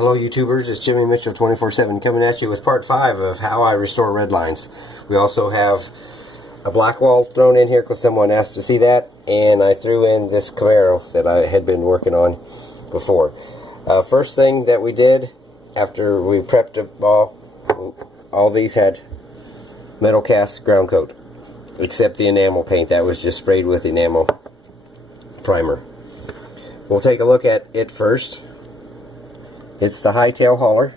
Hello YouTubers, it's Jimmy Mitchell 24/7 coming at you with part 5 of how I restore Redlines. We also have a black wall thrown in here because someone asked to see that, and I threw in this Camaro that I had been working on before. First thing that we did after we prepped all these had metal cast ground coat, except the enamel paint that was just sprayed with enamel primer. We'll take a look at it first. It's the Hightail hauler.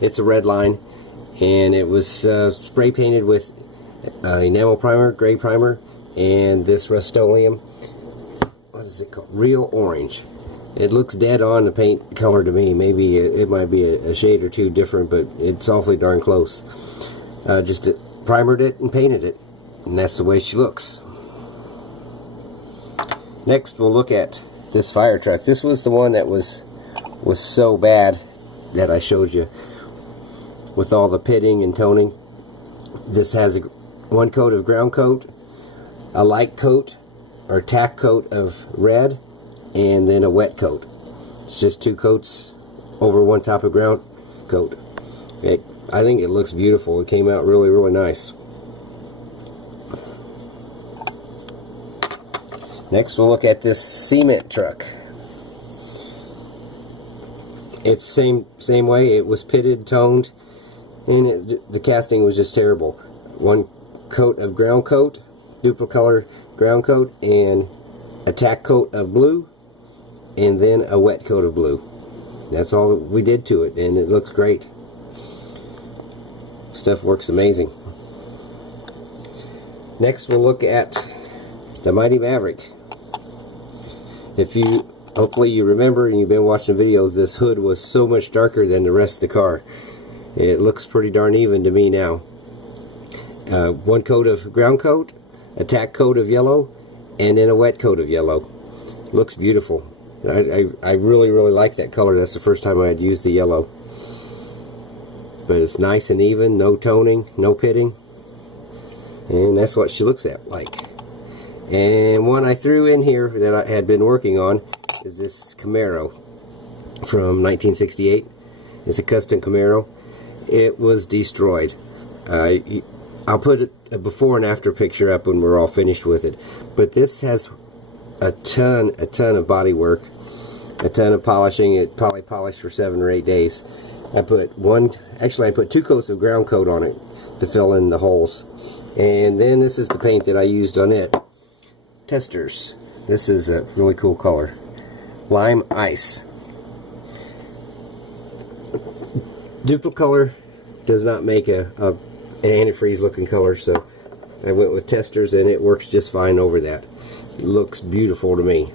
It's a Redline, and it was spray painted with enamel primer, gray primer, and this Rust-Oleum. What is it called? Real Orange. It looks dead on the paint color to me. Maybe it might be a shade or two different, but it's awfully darn close. Just primered it and painted it, and that's the way she looks. Next, we'll look at this fire truck. This was the one that was so bad that I showed you with all the pitting and toning. This has one coat of ground coat, a light coat or tack coat of red, and then a wet coat. It's just 2 coats over one top of ground coat. I think it looks beautiful. It came out really, really nice. Next, we'll look at this cement truck. It's same way. It was pitted, toned, and the casting was just terrible. One coat of ground coat, duplicolor ground coat, and a tack coat of blue, and then a wet coat of blue. That's all we did to it, and it looks great. Stuff works amazing. Next, we'll look at the Mighty Maverick. Hopefully you remember, and you've been watching videos, this hood was so much darker than the rest of the car. It looks pretty darn even to me now. One coat of ground coat, a tack coat of yellow, and then a wet coat of yellow. Looks beautiful. I really, really like that color. That's the first time I had used the yellow. But it's nice and even, no toning, no pitting. And that's what she looks like. And one I threw in here that I had been working on is this Camaro from 1968. It's a custom Camaro. It was destroyed. I'll put a before and after picture up when we're all finished with it. But this has a ton of body work, a ton of polishing. It probably polished for 7 or 8 days. I put 2 coats of ground coat on it to fill in the holes. And then this is the paint that I used on it. Testers. This is a really cool color. Lime Ice. Duplicolor does not make an antifreeze looking color, so I went with Testers, and it works just fine over that. It looks beautiful to me.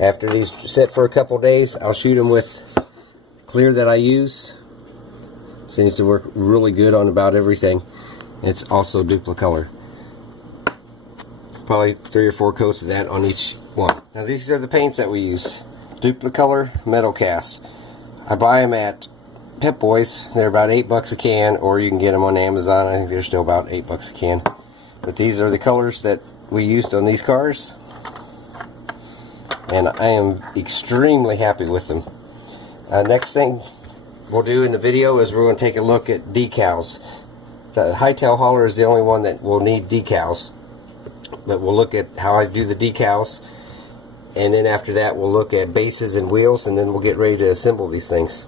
After these sit for a couple days, I'll shoot them with clear that I use. Seems to work really good on about everything. It's also duplicolor. Probably 3 or 4 coats of that on each one. Now these are the paints that we use. Duplicolor metal cast. I buy them at Pep Boys. They're about $8 a can, or you can get them on Amazon. I think they're still about $8 a can. But these are the colors that we used on these cars, and I am extremely happy with them. Next thing we'll do in the video is we're going to take a look at decals. The Hightail hauler is the only one that will need decals, but we'll look at how I do the decals, and then after that we'll look at bases and wheels, and then we'll get ready to assemble these things.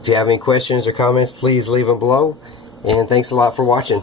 If you have any questions or comments, please leave them below, and thanks a lot for watching.